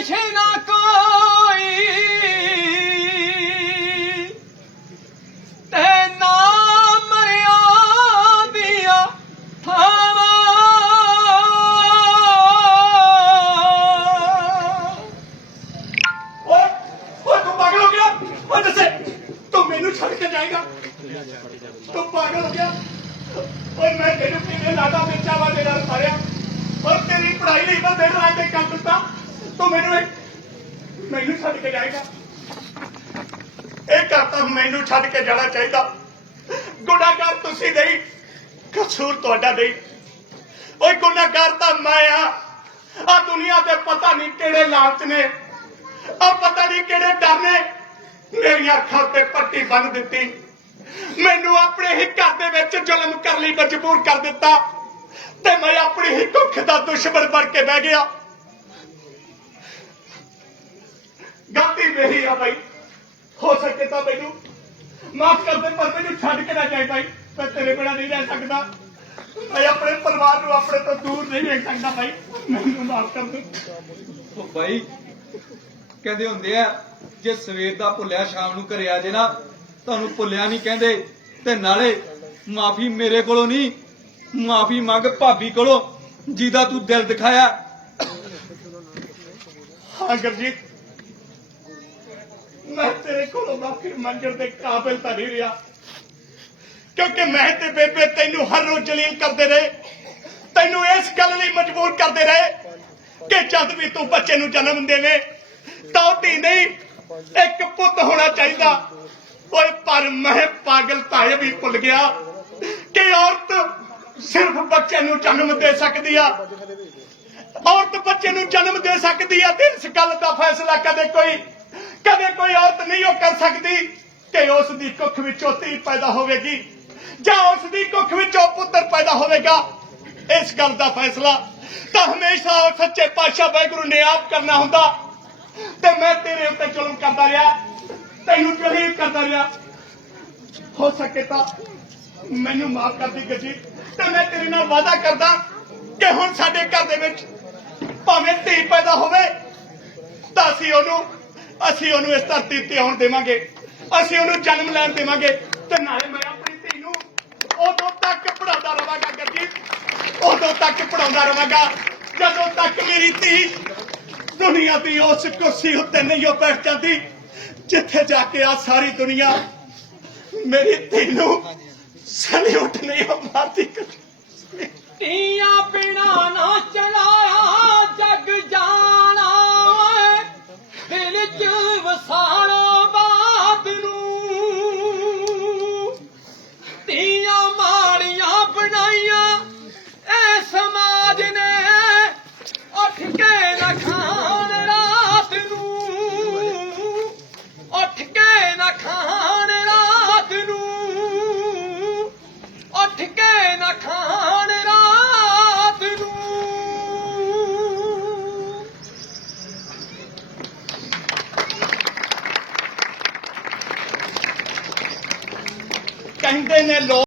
ਦੇਸ਼ ਨਾ ਕੋਈ। ਤੇ ਨਾ ਮਰਿਆ ਦੀਆਂ ਥਾਵਾਂ। ਓਏ ਓਏ, ਤੂੰ ਪਾਗਲ ਹੋ ਗਿਆ? ਓਏ, ਦੱਸੇ, ਤੂੰ ਮੈਨੂੰ ਛੱਡ ਕੇ ਜਾਏਗਾ? ਤੂੰ ਪਾਗਲ ਹੋ ਗਿਆ? ਓਏ, ਮੈਂ ਤੈਨੂੰ ਕਿਵੇਂ ਲਾਡਾ ਬੱਚਾ ਵਾ ਦੇ ਨਾਲ ਮਾਰਿਆ ਓਏ ਤੇਰੀ ਪੜ੍ਹਾਈ ਲਈ ਮੈਂ ਦਿਨ ਰਾਤ ਇੱਕ ਕਰ ਦਿੱਤਾ ਤੂੰ ਮੈਨੂੰ ਇਹ- ਮੈਨੂੰ ਛੱਡ ਕੇ ਜਾਏਗਾ। ਇਹ ਘਰ ਤਾਂ ਮੈਨੂੰ ਛੱਡ ਕੇ ਜਾਣਾ ਚਾਹੀਦਾ। ਗੁਨਾਹਗਾਰ ਤੁਸੀਂ ਨਹੀਂ, ਕਸੂਰ ਤੁਹਾਡਾ ਨਹੀਂ। ਓਏ ਗੁਨਾਹਗਾਰ ਤਾਂ ਮੈਂ ਆ। ਆ ਦੁਨੀਆ ਤੇ ਪਤਾ ਨਹੀਂ ਕਿਹੜੇ ਲਾਲਚ ਨੇ। ਆ ਪਤਾ ਨਹੀਂ ਕਿਹੜੇ ਡਰ ਨੇ। ਮੇਰੀਆਂ ਅੱਖਾਂ ਤੇ ਪੱਟੀ ਬੰਨ ਦਿੱਤੀ। ਮੈਨੂੰ ਆਪਣੇ ਹੀ ਘਰ ਦੇ ਵਿੱਚ ਜ਼ੁਲਮ ਕਰਨ ਲਈ ਮਜਬੂਰ ਕਰ ਦਿੱਤਾ। ਤੇ ਮੈਂ ਆਪਣੀ ਹੀ ਕੁੱਖ ਦਾ ਦੁਸ਼ਮਣ ਬਣ ਕੇ ਬਹਿ ਗਿਆ। ਮੇਰੀ ਆ ਬਾਈ। ਹੋ ਸਕੇ ਤਾਂ ਮੈਨੂੰ। ਮਾਫ ਕਰ ਦੇ ਪਰ ਮੈਨੂੰ ਛੱਡ ਕੇ ਨਾ ਜਾਏ ਬਾਈ। ਮੈਂ ਤੇਰੇ ਬਿਨਾਂ ਨਹੀਂ ਰਹਿ ਸਕਦਾ। ਮੈਂ ਆਪਣੇ ਪਰਿਵਾਰ ਨੂੰ ਆਪਣੇ ਤੋਂ ਦੂਰ ਨਹੀਂ ਵੇਖ ਸਕਦਾ ਬਾਈ। ਮੈਨੂੰ ਮਾਫ ਕਰ ਦੇ। ਉਹ ਬਾਈ ਕਹਿੰਦੇ ਹੁੰਦੇ ਆ ਜੇ ਸਵੇਰ ਦਾ ਭੁੱਲਿਆ ਸ਼ਾਮ ਨੂੰ ਘਰੇ ਆ ਜੇ ਨਾ ਤੁਹਾਨੂੰ ਭੁੱਲਿਆ ਨਹੀਂ ਕਹਿੰਦੇ ਤੇ ਨਾਲੇ ਮਾਫੀ ਮੇਰੇ ਕੋਲੋਂ ਨਹੀਂ ਮਾਫੀ ਮੰਗ ਭਾਬੀ ਕੋਲੋਂ ਜਿਹਦਾ ਤੂੰ ਦਿਲ ਦਿਖਾਇਆ। ਹਾਂ ਗੁਰਜੀਤ। ਮੈਂ ਤੇਰੇ ਕੋਲੋਂ ਮਾਫੀ ਮੰਗਣ ਦੇ ਕਾਬਿਲ ਤਾਂ ਨਹੀਂ ਰਿਹਾ। ਕਿਉਂਕਿ ਮੈਂ ਤੇ ਬੇਬੇ ਤੈਨੂੰ ਹਰ ਰੋਜ਼ ਜਲੀਲ ਕਰਦੇ ਰਹੇ। ਤੈਨੂੰ ਇਸ ਗੱਲ ਲਈ ਮਜਬੂਰ ਕਰਦੇ ਰਹੇ ਕਿ ਜਦ ਵੀ ਤੂੰ ਬੱਚੇ ਨੂੰ ਜਨਮ ਦੇਵੇਂ, ਤਾਂ ਧੀ ਨਹੀਂ, ਇੱਕ ਪੁੱਤ ਹੋਣਾ ਚਾਹੀਦਾ। ਓਏ, ਪਰ ਮੈਂ ਪਾਗਲ ਤਾਂ ਇਹ ਵੀ ਭੁੱਲ ਗਿਆ ਕਿ ਔਰਤ ਸਿਰਫ ਬੱਚੇ ਨੂੰ ਜਨਮ ਦੇ ਸਕਦੀ ਆ। ਔਰਤ ਬੱਚੇ ਨੂੰ ਜਨਮ ਦੇ ਸਕਦੀ ਹੈ ਤੇ ਇਸ ਗੱਲ ਦਾ ਫੈਸਲਾ ਕਦੇ ਕੋਈ ਕਦੇ ਕੋਈ ਔਰਤ ਨਹੀਂ ਉਹ ਕਰ ਸਕਦੀ ਕਿ ਉਸ ਦੀ ਕੁੱਖ ਵਿੱਚੋਂ ਧੀ ਪੈਦਾ ਹੋਵੇਗੀ ਜਾਂ ਉਸ ਦੀ ਕੁੱਖ ਵਿੱਚੋਂ ਪੁੱਤਰ ਪੈਦਾ ਹੋਵੇਗਾ। ਇਸ ਗੱਲ ਦਾ ਫੈਸਲਾ ਤਾਂ ਹਮੇਸ਼ਾ ਸੱਚੇ ਪਾਤਸ਼ਾਹ ਵਾਹਿਗੁਰੂ ਨੇ ਆਪ ਕਰਨਾ ਹੁੰਦਾ। ਤੇ ਮੈਂ ਤੇਰੇ ਉੱਤੇ ਜ਼ੁਲਮ ਕਰਦਾ ਰਿਹਾ, ਤੈਨੂੰ ਜਲੀਲ ਕਰਦਾ ਰਿਹਾ। ਹੋ ਸਕੇ ਤਾਂ ਮੈਨੂੰ ਮਾਫ ਕਰ ਦੀ ਗੱਜੀ। ਤੇ ਮੈਂ ਤੇਰੇ ਨਾਲ ਵਾਅਦਾ ਕਰਦਾ ਕਿ ਹੁਣ ਸਾਡੇ ਘਰ ਦੇ ਵਿੱਚ ਭਾਵੇਂ ਧੀ ਪੈਦਾ ਹੋਵੇ ਤਾਂ ਅਸੀਂ ਉਹਨੂੰ ਅਸੀਂ ਉਹਨੂੰ ਇਸ ਧਰਤੀ ਤੇ ਆਉਣ ਦੇਵਾਂਗੇ। ਅਸੀਂ ਉਹਨੂੰ ਜਨਮ ਲੈਣ ਦੇਵਾਂਗੇ। ਤੇ ਨਾਲੇ ਮੈਂ ਆਪਣੀ ਧੀ ਨੂੰ ਉਦੋਂ ਤੱਕ ਪੜਾਉਂਦਾ ਰਵਾਂਗਾ ਗੱਜੀ ਉਦੋਂ ਤੱਕ ਪੜਾਉਂਦਾ ਰਵਾਂਗਾ ਜਦੋਂ ਤੱਕ ਮੇਰੀ ਧੀ ਦੁਨੀਆ ਦੀ ਉਸ ਕੁਰਸੀ ਉੱਤੇ ਨਹੀਂ ਉਹ ਬੈਠ ਜਾਂਦੀ, ਜਿੱਥੇ ਜਾ ਕੇ ਆ ਸਾਰੀ ਦੁਨੀਆ ਮੇਰੀ ਧੀ ਨੂੰ ਸਲੂਟ ਨਹੀਂ ਮਾਰਦੀ। ਤੀਆਂ ਬਿਨਾ ਨਾ ਕਹਿੰਦੇ ਨੇ ਲੋਕ